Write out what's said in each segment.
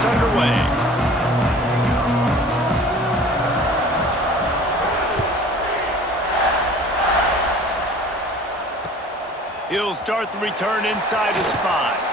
gets underway. He'll start the return inside his 5.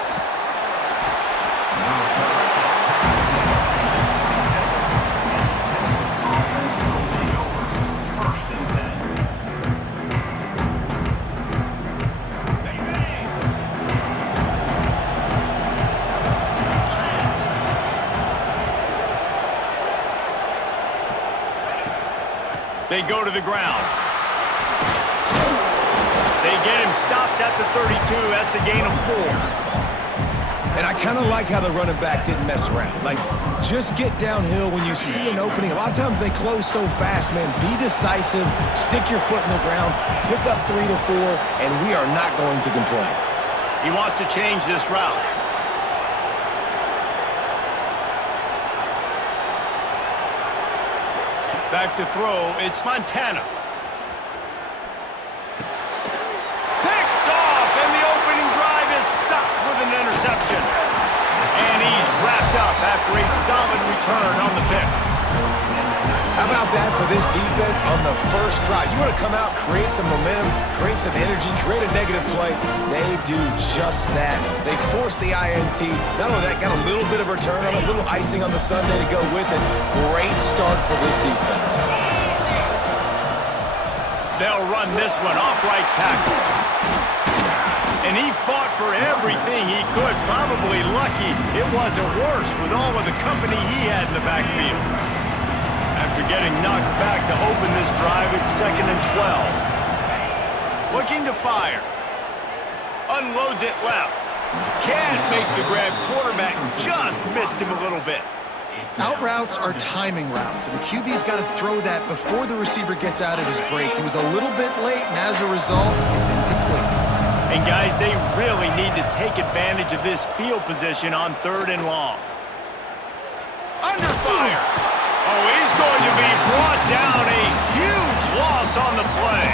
They go to the ground. They get him stopped at the 32. That's a gain of 4. And I kind of like how the running back didn't mess around. Like, just get downhill when you see an opening. A lot of times they close so fast, man. Be decisive, stick your foot in the ground, pick up 3 to 4, and we are not going to complain. He wants to change this route. Back to throw, it's Montana. Picked off, and the opening drive is stopped with an interception. And he's wrapped up after a solid return on the pick. How about that for this defense on the first drive? You want to come out, create some momentum, create some energy, create a negative play. They do just that. They force the INT. Not only that, got a little bit of return on it, a little icing on the sundae to go with it. Great start for this defense. They'll run this one off right tackle. And he fought for everything he could. Probably lucky it wasn't worse with all of the company he had in the backfield. After getting knocked back to open this drive, it's 2nd and 12. Looking to fire. Unloads it left. Can't make the grab. Quarterback just missed him a little bit. Out routes are timing routes, and the QB's got to throw that before the receiver gets out of his break. He was a little bit late, and as a result, it's incomplete. And guys, they really need to take advantage of this field position on 3rd and long. Under fire. Oh, he's going to be brought down. A huge loss on the play.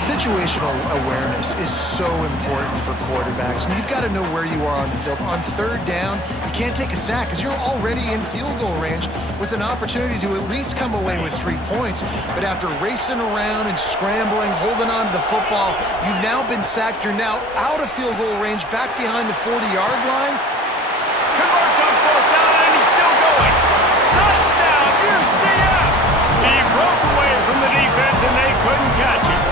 Situational awareness is so important for quarterbacks, and you've got to know where you are on the field. On 3rd down, you can't take a sack because you're already in field goal range with an opportunity to at least come away with 3 points. But after racing around and scrambling, holding on to the football, you've now been sacked. You're now out of field goal range, back behind the 40-yard line. Converts on 4th down, and he's still going. Touchdown, UCF! He broke away from the defense, and they couldn't catch him.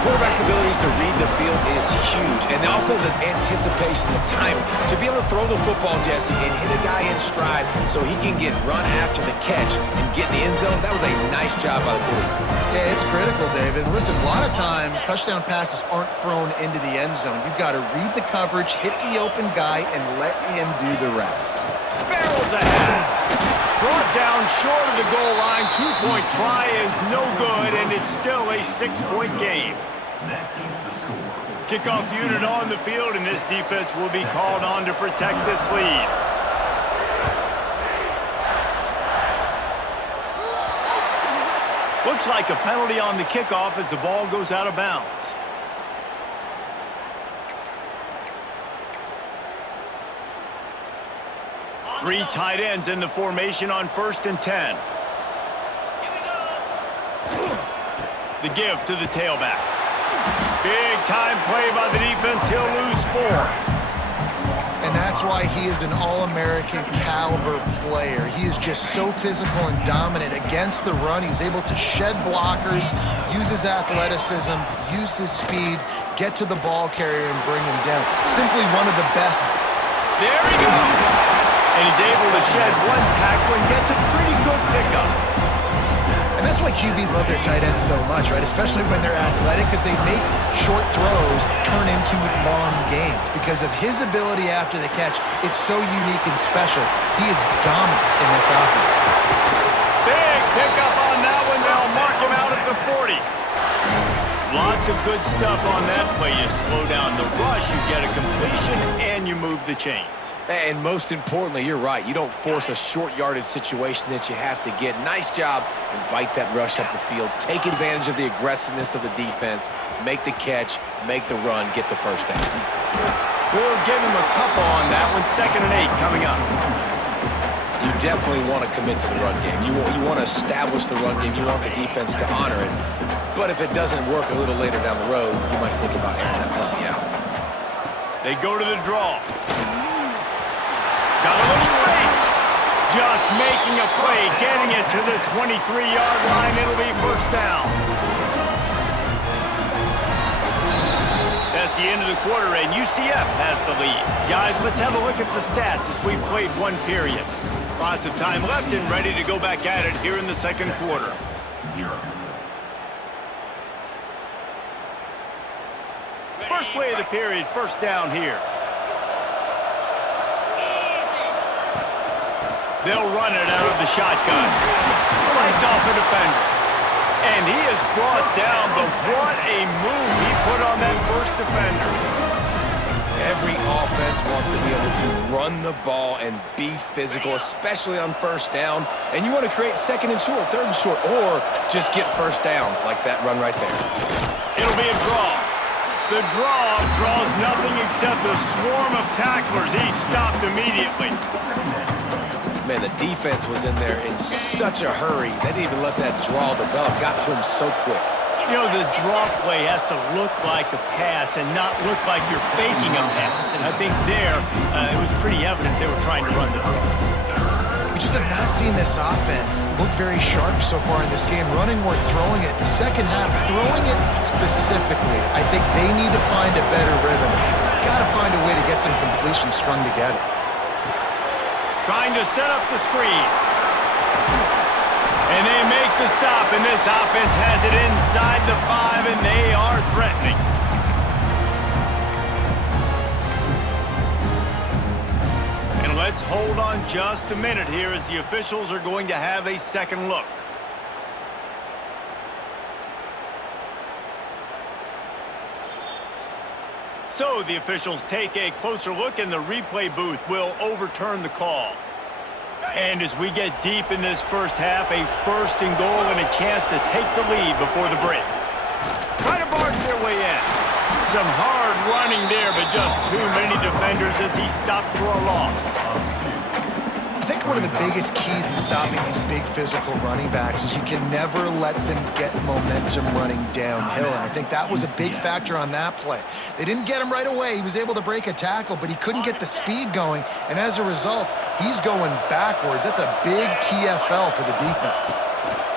Quarterback's abilities to read the field is huge, and also the anticipation, the timing. To be able to throw the football, Jesse, and hit a guy in stride so he can get run after the catch and get in the end zone, that was a nice job by the quarterback. Yeah, it's critical, David. Listen, a lot of times, touchdown passes aren't thrown into the end zone. You've got to read the coverage, hit the open guy, and let him do the rest. Barrels ahead. Brought down short of the goal line. 2-point try is no good, and it's still a 6-point game. Kickoff unit on the field, and this defense will be called on to protect this lead. Looks like a penalty on the kickoff as the ball goes out of bounds. Three tight ends in the formation on 1st and 10. The give to the tailback. Big time play by the defense. He'll lose 4. And that's why he is an All-American caliber player. He is just so physical and dominant against the run. He's able to shed blockers, use his athleticism, use his speed, get to the ball carrier and bring him down. Simply one of the best. There he goes. And he's able to shed 1 tackle and gets a pretty good pickup. And that's why QBs love their tight ends so much, right? Especially when they're athletic, because they make short throws turn into long gains. Because of his ability after the catch, it's so unique and special. He is dominant in this offense. Big pickup on that one. They'll mark him out at the 40. Lots of good stuff on that play. You slow down the rush, you get a completion, and you move the chains. And most importantly, you're right. You don't force a short yardage situation that you have to get. Nice job. Invite that rush up the field. Take advantage of the aggressiveness of the defense. Make the catch. Make the run. Get the first down. We'll give him a couple on that one. 2nd and 8 coming up. You definitely want to commit to the run game. You want to establish the run game. You want the defense to honor it. But if it doesn't work a little later down the road, you might think about airing that puppy out. They go to the draw. Got a little space. Just making a play, getting it to the 23-yard line. It'll be 1st down. That's the end of the quarter, and UCF has the lead. Guys, let's have a look at the stats as we've played one period. Lots of time left and ready to go back at it here in the 2nd quarter. First play of the period, 1st down here. They'll run it out of the shotgun. Fights off a defender. And he is brought down, but what a move he put on that first defender. Every offense wants to be able to run the ball and be physical, especially on 1st down. And you want to create 2nd and short, 3rd and short, or just get 1st downs like that run right there. It'll be a draw. The draw draws nothing except a swarm of tacklers. He's stopped immediately. Man, the defense was in there in such a hurry. They didn't even let that draw develop. Got to him so quick. You know, the draw play has to look like a pass and not look like you're faking a pass. And I think there, it was pretty evident they were trying to run the draw. We just have not seen this offense look very sharp so far in this game, running or throwing it. The 2nd half, throwing it specifically, I think they need to find a better rhythm. Got to find a way to get some completions strung together. Trying to set up the screen. And they make the stop, and this offense has it inside the 5, and they are threatening. And let's hold on just a minute here as the officials are going to have a 2nd look. So the officials take a closer look, and the replay booth will overturn the call. And as we get deep in this 1st half, a 1st and goal and a chance to take the lead before the break. Try to barge their way in. Some hard running there, but just too many defenders as he stopped for a loss. I think one of the biggest keys in stopping these big physical running backs is you can never let them get momentum running downhill. And I think that was a big factor on that play. They didn't get him right away. He was able to break a tackle, but he couldn't get the speed going. And as a result, he's going backwards. That's a big TFL for the defense.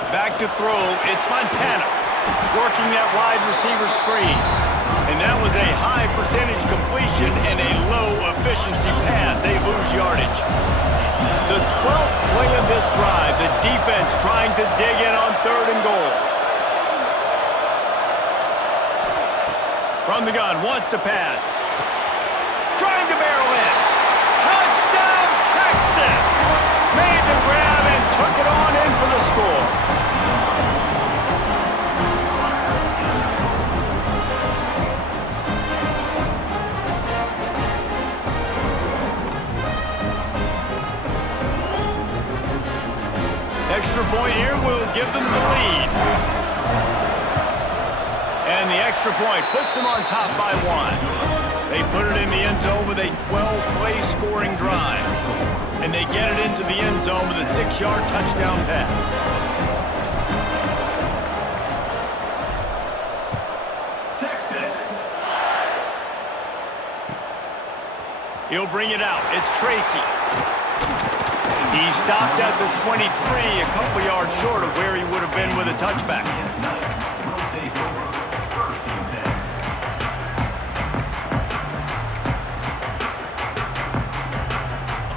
Back to throw. It's Montana working that wide receiver screen. And that was a high percentage completion and a low efficiency pass. They lose yardage. The 12th play of this drive, the defense trying to dig in on 3rd and goal. From the gun, wants to pass. Trying to barrel in. Touchdown, Texas! Made the grab and took it on in for the score. Extra point here will give them the lead. And the extra point puts them on top by 1. They put it in the end zone with a 12-play scoring drive. And they get it into the end zone with a 6-yard touchdown pass. Texas. He'll bring it out. It's Tracy. He stopped at the 23, a couple yards short of where he would have been with a touchback.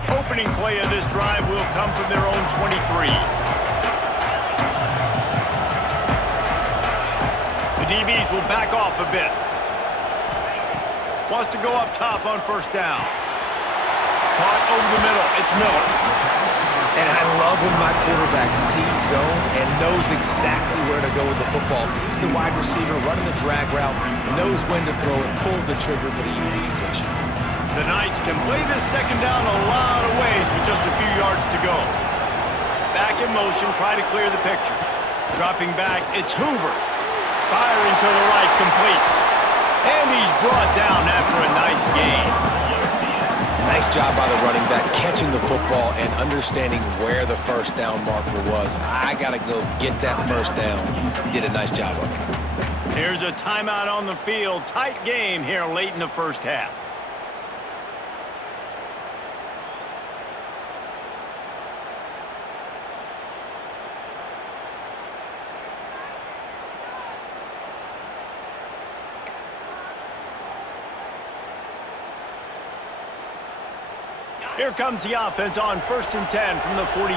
Opening play of this drive will come from their own 23. The DBs will back off a bit. Wants to go up top on 1st down. Caught over the middle. It's Miller. And I love when my quarterback sees zone and knows exactly where to go with the football. Sees the wide receiver running the drag route, knows when to throw it, pulls the trigger for the easy completion. The Knights can play this 2nd down a lot of ways with just a few yards to go. Back in motion, try to clear the picture. Dropping back, it's Hoover. Firing to the right, complete. And he's brought down after a nice gain. Nice job by the running back, catching the football and understanding where the first down marker was. I got to go get that first down. He did a nice job of it. Here's a timeout on the field. Tight game here late in the first half. Here comes the offense on 1st and 10 from the 47.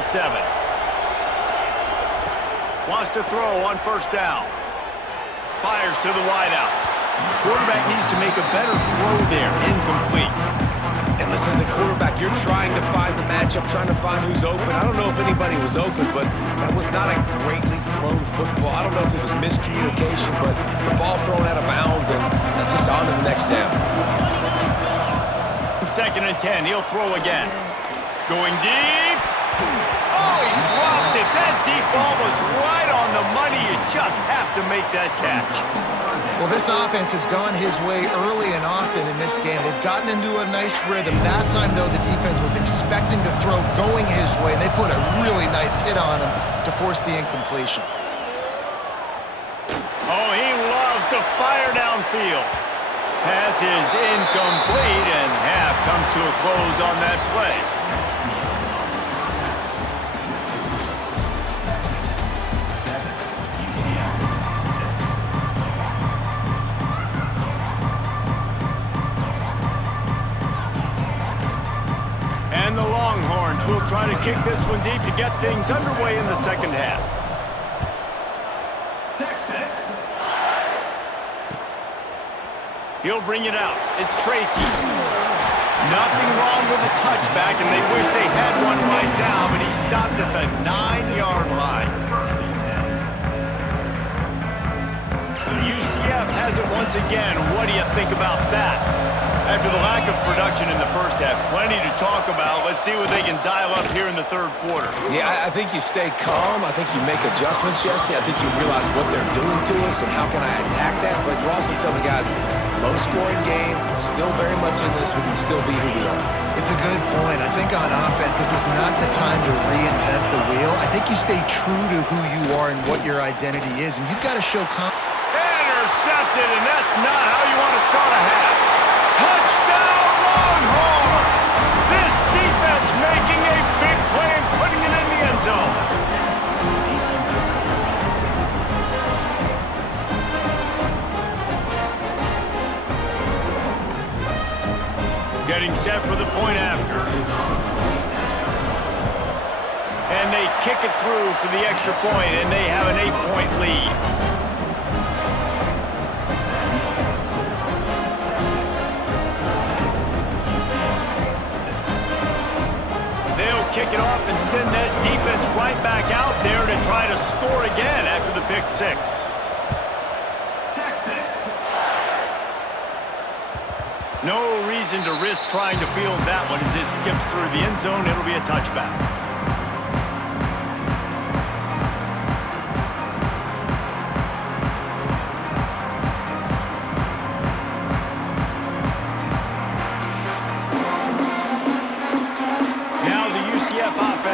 Wants to throw on first down. Fires to the wideout. Quarterback needs to make a better throw there. Incomplete. And listen, as a quarterback, you're trying to find the matchup, trying to find who's open. I don't know if anybody was open, but that was not a greatly thrown football. I don't know if it was miscommunication, but the ball thrown out of bounds, and that's just on to the next down. 2nd and 10. He'll throw again. Going deep. Oh, he dropped it. That deep ball was right on the money. You just have to make that catch. Well, this offense has gone his way early and often in this game. They've gotten into a nice rhythm. That time, though, the defense was expecting to throw going his way, and they put a really nice hit on him to force the incompletion. Oh, he loves to fire downfield. Pass is incomplete, and half comes to a close on that play. And the Longhorns will try to kick this one deep to get things underway in the second half. He'll bring it out. It's Tracy. Nothing wrong with the touchback, and they wish they had one right now, but he stopped at the 9-yard line. UCF has it once again. What do you think about that? After the lack of production in the first half, plenty to talk about. Let's see what they can dial up here in the third quarter. Yeah, I think you stay calm. I think you make adjustments, Jesse. I think you realize what they're doing to us and how can I attack that. But you also tell the guys, low-scoring game, still very much in this. We can still be who we are. It's a good point. I think on offense, this is not the time to reinvent the wheel. I think you stay true to who you are and what your identity is, and you've got to show confidence. Intercepted, and that's not how you want to start a half. Touchdown, Longhorns! This defense making a big play and putting it in the end zone. Getting set for the point after. And they kick it through for the extra point, and they have an 8-point lead. Kick it off and send that defense right back out there to try to score again after the pick six. Texas. No reason to risk trying to field that one as it skips through the end zone. It'll be a touchback.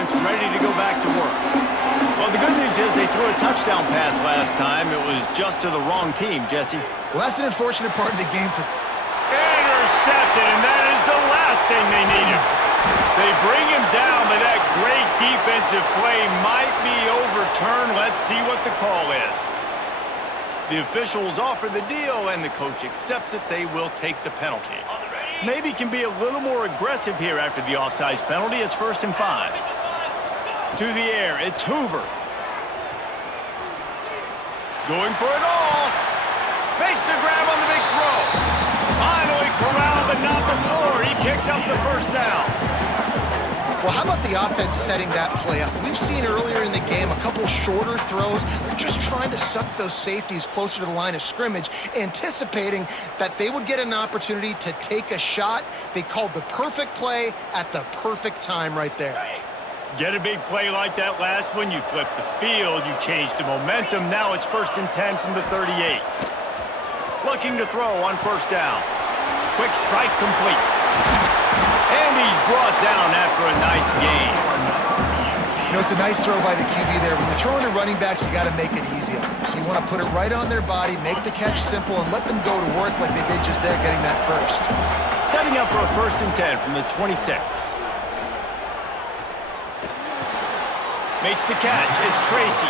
Ready to go back to work. Well, the good news is they threw a touchdown pass last time. It was just to the wrong team, Jesse. Well, that's an unfortunate part of the game for... Intercepted, and that is the last thing they needed. They bring him down, but that great defensive play might be overturned. Let's see what the call is. The officials offer the deal, and the coach accepts it. They will take the penalty. Maybe can be a little more aggressive here after the offsides penalty. It's 1st and 5. To the air, it's Hoover. Going for it all. Makes the grab on the big throw. Finally corralled, but not before. He picks up the first down. Well, how about the offense setting that play up? We've seen earlier in the game a couple shorter throws. They're just trying to suck those safeties closer to the line of scrimmage, anticipating that they would get an opportunity to take a shot. They called the perfect play at the perfect time right there. Get a big play like that last one, you flip the field, you change the momentum. Now it's 1st and 10 from the 38. Looking to throw on first down. Quick strike complete. And he's brought down after a nice gain. You know, it's a nice throw by the QB there. When you're throwing to running backs, you got to make it easy on them. So you want to put it right on their body, make the catch simple, and let them go to work like they did just there, getting that first. Setting up for a 1st and 10 from the 26. Makes the catch. It's Tracy.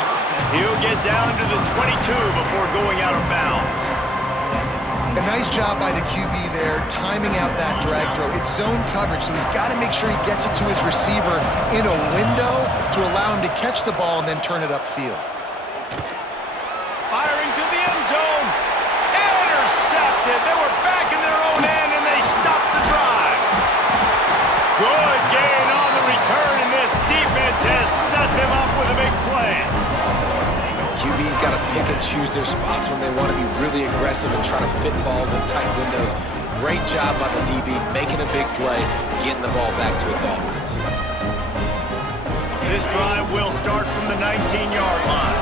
He'll get down to the 22 before going out of bounds. A nice job by the QB there, timing out that drag throw. It's zone coverage, so he's got to make sure he gets it to his receiver in a window to allow him to catch the ball and then turn it upfield. Firing to the end zone. Intercepted. They were back in their own end, and they stopped the drive. Good gain on the return, and this defense has set them up with a big play. QB's got to pick and choose their spots when they want to be really aggressive and try to fit balls in tight windows. Great job by the DB, making a big play, getting the ball back to its offense. This drive will start from the 19-yard line.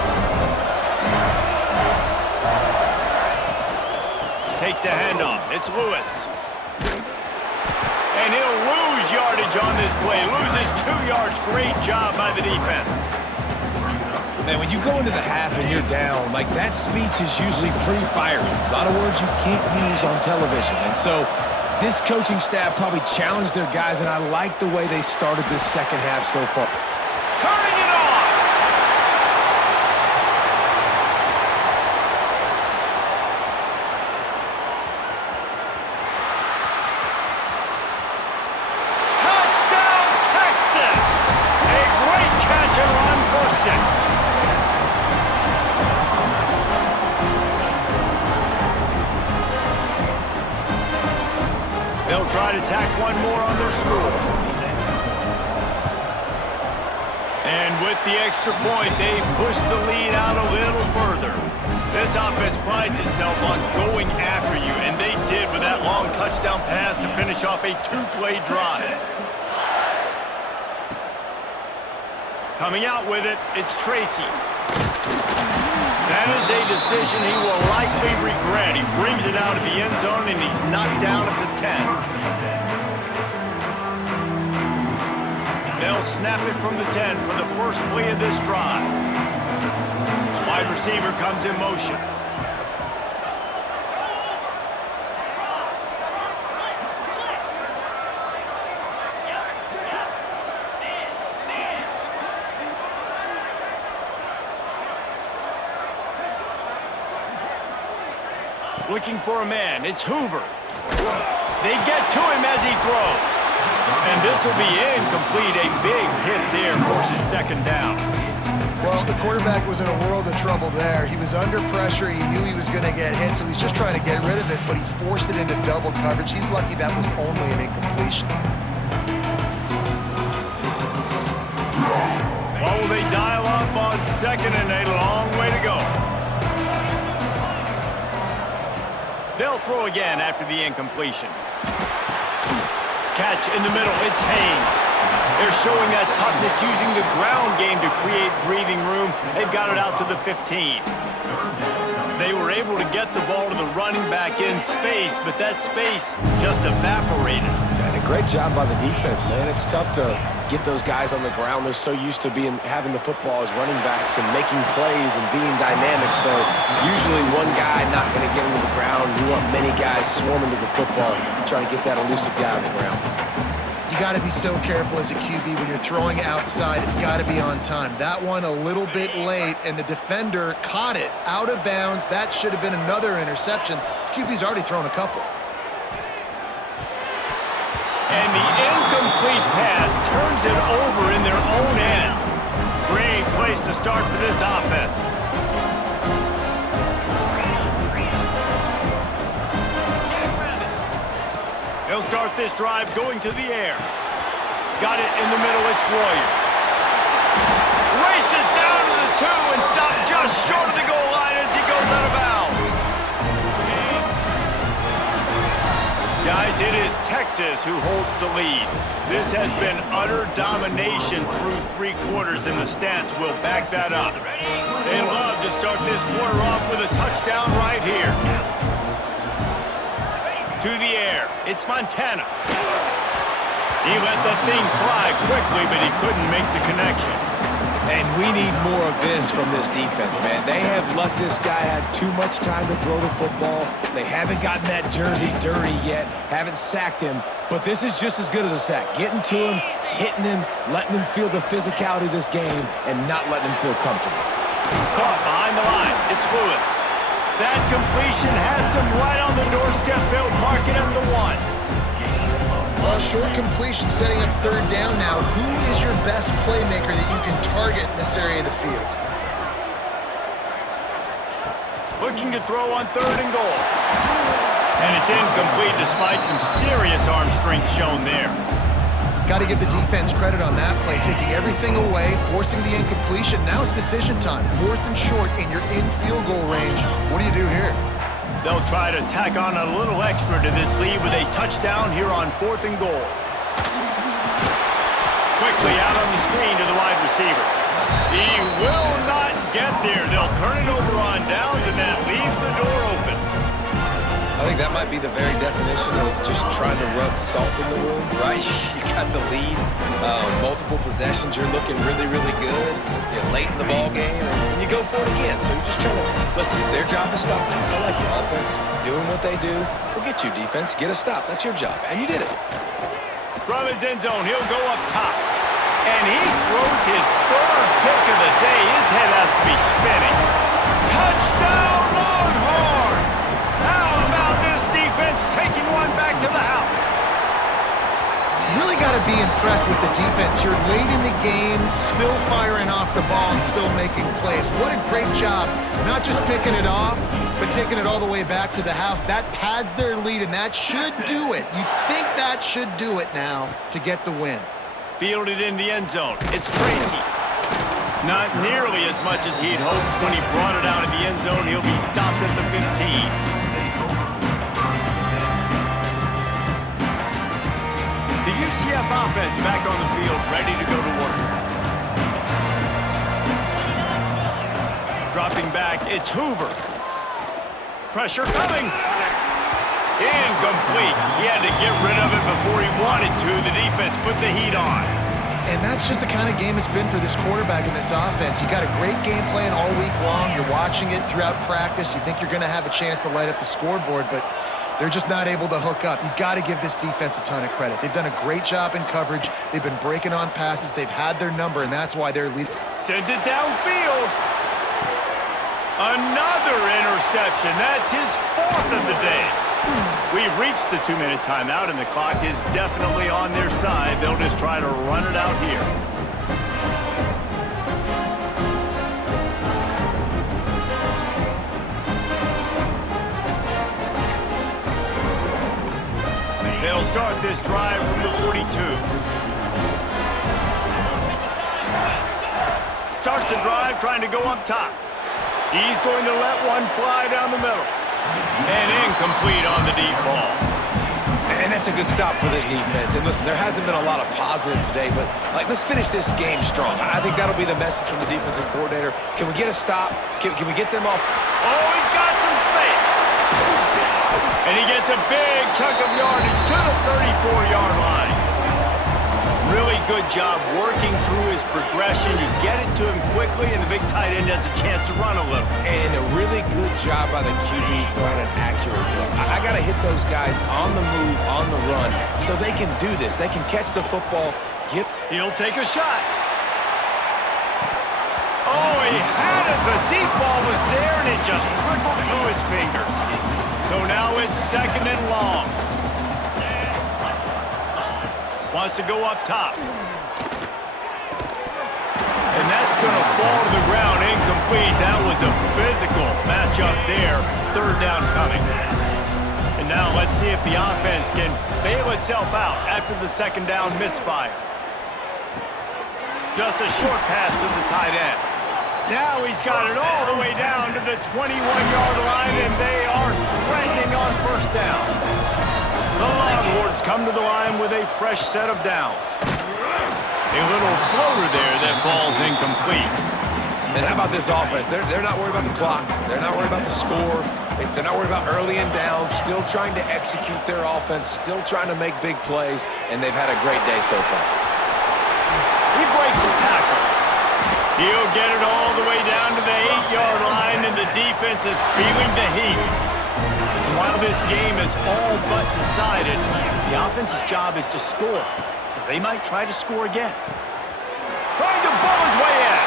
Takes the handoff. It's Lewis. And he'll lose yardage on this play. Loses 2 yards. Great job by the defense. Man, when you go into the half and you're down, like that speech is usually pretty fiery. A lot of words you can't use on television. And so this coaching staff probably challenged their guys, and I like the way they started this second half so far. Turning it on! Touchdown, Texas! A great catch and run for 6. They'll try to tack one more on their score. And with the extra point, they push the lead out a little further. This offense prides itself on going after you, and they did with that long touchdown pass to finish off a 2-play drive. Coming out with it, it's Tracy. That is a decision he will likely regret. He brings it out of the end zone, and he's knocked down at the 10. They'll snap it from the 10 for the first play of this drive. Wide receiver comes in motion. Looking for a man. It's Hoover. They get to him as he throws. And this will be incomplete. A big hit there forces 2nd down. Well, the quarterback was in a world of trouble there. He was under pressure. He knew he was going to get hit, so he's just trying to get rid of it, but he forced it into double coverage. He's lucky that was only an incompletion. Well, will they dial up on 2nd and a long way to go? They'll throw again after the incompletion. Catch in the middle. It's Haynes. They're showing that toughness using the ground game to create breathing room. They've got it out to the 15. They were able to get the ball to the running back in space, but that space just evaporated. And a great job by the defense, man. It's tough to get those guys on the ground. They're so used to having the football as running backs and making plays and being dynamic. So usually one guy not going to get into the ground. You want many guys swarming to the football, trying to get that elusive guy on the ground. You got to be so careful as a QB when you're throwing outside. It's got to be on time. That one a little bit late, and the defender caught it out of bounds. That should have been another interception. This QB's already thrown a couple. And the incomplete pass turns it over in their own end. Great place to start for this offense. They'll start this drive going to the air. Got it in the middle, it's Royer. Races down to the 2 and stopped just short of the goal line as he goes out of bounds. Guys, it is Texas who holds the lead. This has been utter domination through 3 quarters, and the stats will back that up. They love to start this quarter off with a touchdown right here. To the air. It's Montana. He let that thing fly quickly, but he couldn't make the connection. And we need more of this from this defense, man. They have let this guy have too much time to throw the football. They haven't gotten that jersey dirty yet, haven't sacked him, but this is just as good as a sack. Getting to him, hitting him, letting him feel the physicality of this game, and not letting him feel comfortable. Caught behind the line. It's Lewis. That completion has them right on the doorstep. They'll mark it at the 1. Well, short completion setting up third down now. Who is your best playmaker that you can target in this area of the field? Looking to throw on 3rd and goal. And it's incomplete despite some serious arm strength shown there. Got to give the defense credit on that play, taking everything away, forcing the incompletion. Now it's decision time. 4th and short, and you're in field goal range. What do you do here? They'll try to tack on a little extra to this lead with a touchdown here on 4th and goal. Quickly out on the screen to the wide receiver. He will not get there. They'll turn it over on downs, and that leaves the door open. I think that might be the very definition of just trying to rub salt in the wound, right? You got the lead, multiple possessions, you're looking really, really good. You're late in the ball game, and you go for it again. So you're just trying to, listen, it's their job to stop it. I like the offense doing what they do. Forget you, defense. Get a stop. That's your job, and you did it. From his end zone, he'll go up top. And he throws his 3rd pick of the day. His head has to be spinning. Touchdown, Longhorns! How about this defense taking one back to the house? Really got to be impressed with the defense here. Late in the game, still firing off the ball and still making plays. What a great job. Not just picking it off, but taking it all the way back to the house. That pads their lead, and that should do it. You'd think that should do it now to get the win. Fielded in the end zone. It's Tracy. Not nearly as much as he'd hoped. When he brought it out of the end zone, he'll be stopped at the 15. The UCF offense back on the field, ready to go to work. Dropping back, it's Hoover. Pressure coming. Incomplete. He had to get rid of it before he wanted to. The defense put the heat on. And that's just the kind of game it's been for this quarterback in this offense. You got a great game plan all week long. You're watching it throughout practice. You think you're going to have a chance to light up the scoreboard, but they're just not able to hook up. You got to give this defense a ton of credit. They've done a great job in coverage. They've been breaking on passes. They've had their number, and that's why they're leading. Sends it downfield. Another interception. That's his 4th of the day. We've reached the 2-minute timeout, and the clock is definitely on their side. They'll just try to run it out here. They'll start this drive from the 42. Starts the drive trying to go up top. He's going to let one fly down the middle. And incomplete on the deep ball. And that's a good stop for this defense. And listen, there hasn't been a lot of positive today, but let's finish this game strong. I think that'll be the message from the defensive coordinator. Can we get a stop? Can we get them off? Oh, he's got some space. And he gets a big chunk of yardage to the 34-yard line. Really good job working through his progression. You get it to him quickly, and the big tight end has a chance to run a little. And a really good job by the QB throwing an accurate throw. I got to hit those guys on the move, on the run, so they can do this. They can catch the football. He'll take a shot. Oh, he had it. The deep ball was there, and it just trickled through his fingers. So now it's 2nd and long. Wants to go up top. And that's going to fall to the ground incomplete. That was a physical matchup there. 3rd down coming. And now let's see if the offense can bail itself out after the 2nd down misfire. Just a short pass to the tight end. Now he's got it all the way down to the 21-yard line, and they are threatening on 1st down. The Longhorns come to the line with a fresh set of downs. A little floater there that falls incomplete. And how about this offense? They're not worried about the clock. They're not worried about the score. They're not worried about early and down, still trying to execute their offense, still trying to make big plays, and they've had a great day so far. He breaks the tackle. He'll get it all the way down to the 8-yard line, and the defense is feeling the heat. And while this game is all but decided, the offense's job is to score, so they might try to score again. Trying to bowl his way in.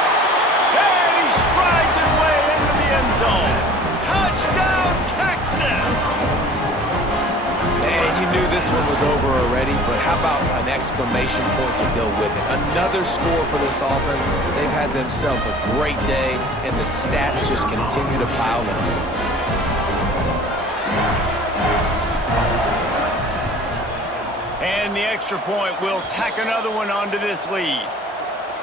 And he strides his way into the end zone. Touchdown, Texas! Man, you knew this one was over already, but how about an exclamation point to go with it? Another score for this offense. They've had themselves a great day, and the stats just continue to pile on. And the extra point will tack another one onto this lead.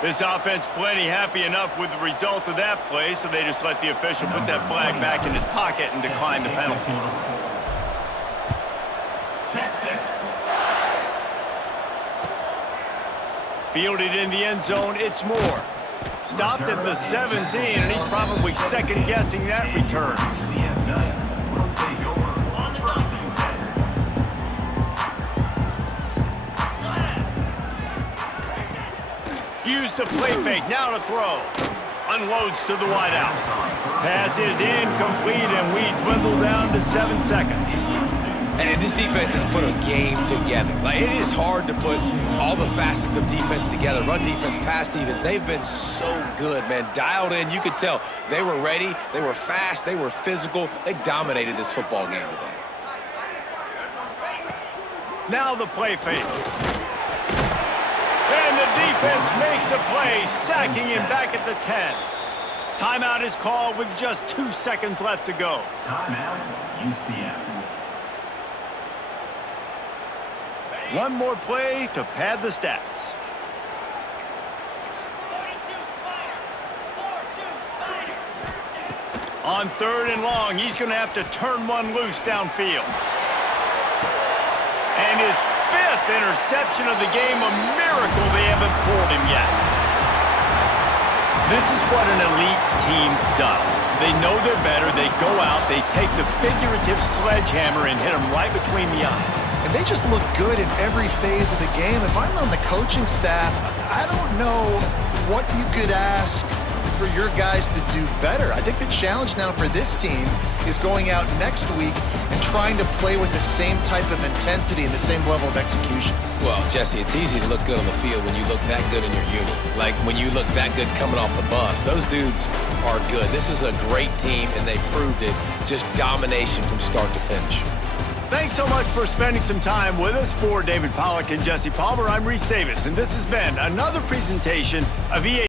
This offense plenty happy enough with the result of that play, so they just let the official put that flag back in his pocket and decline the penalty. Fielded in the end zone, it's Moore. Stopped at the 17, and he's probably second-guessing that return. Use the play fake, now to throw. Unloads to the wideout. Pass is incomplete, and we dwindle down to 7 seconds. And this defense has put a game together. Like, it is hard to put all the facets of defense together. Run defense, pass defense. They've been so good, man. Dialed in. You could tell they were ready. They were fast. They were physical. They dominated this football game today. Now the play fake. And the defense makes a play, sacking him back at the 10. Timeout is called with just 2 seconds left to go. Timeout, UCF. One more play to pad the stats. On 3rd and long, he's going to have to turn one loose downfield. And his 5th interception of the game, a miracle they haven't pulled him yet. This is what an elite team does. They know they're better, they go out, they take the figurative sledgehammer and hit him right between the eyes. And they just look good in every phase of the game. If I'm on the coaching staff, I don't know what you could ask for your guys to do better. I think the challenge now for this team is going out next week and trying to play with the same type of intensity and the same level of execution. Well, Jesse, it's easy to look good on the field when you look that good in your unit. Like when you look that good coming off the bus. Those dudes are good. This is a great team, and they proved it. Just domination from start to finish. Thanks so much for spending some time with us. For David Pollack and Jesse Palmer, I'm Reese Davis, and this has been another presentation of EA